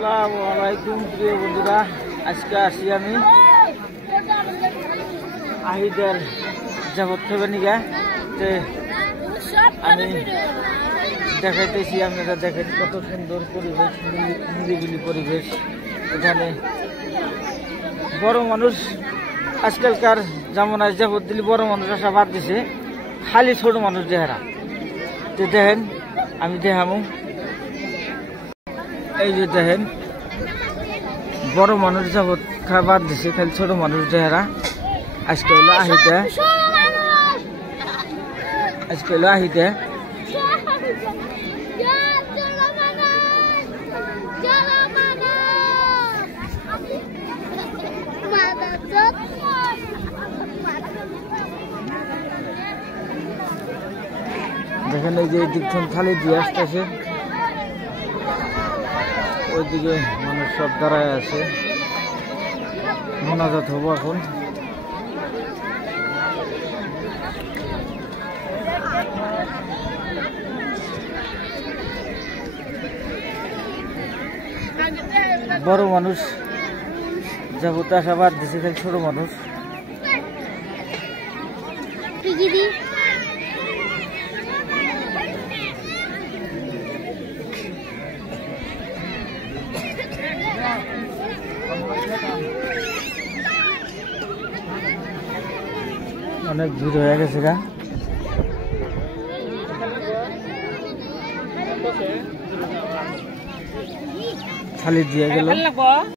আসসালামু আলাইকুম প্রিয় বন্ধুরা, আজকে আসি আমি আহিদের জগৎ ফেবেনিগা। আমি দেখাইতেছি, আপনারা দেখেন কত সুন্দর পরিবেশ, নিরিবিলি পরিবেশ। এখানে বড় মানুষ আজকালকার জামানায় জগৎ দিলি বড় মানুষ আসা বাদ দিছে, খালি ছোট মানুষ দেহারা। তো দেখেন আমি দেখামু, এই যে দেখেন বড় মানুষ জগৎ খাওয়া বাদ দিছে, খালি ছোট মানুষ দেহারা। আজকে হলো আহিদে, আজকে হলো আহিদে। দেখেন এই যে দিক থেকে খালি দিয়ে আসতেছে, ওইদিকে মানুষ সব দাঁড়ায় আছে, মোনাজাত হবো এখন। বড় মানুষ যাবতে আসা বাদ দিছে, খালি ছোট মানুষ। অনেক ভিড় হয়ে গেছে গা, খালি দিয়ে গেল।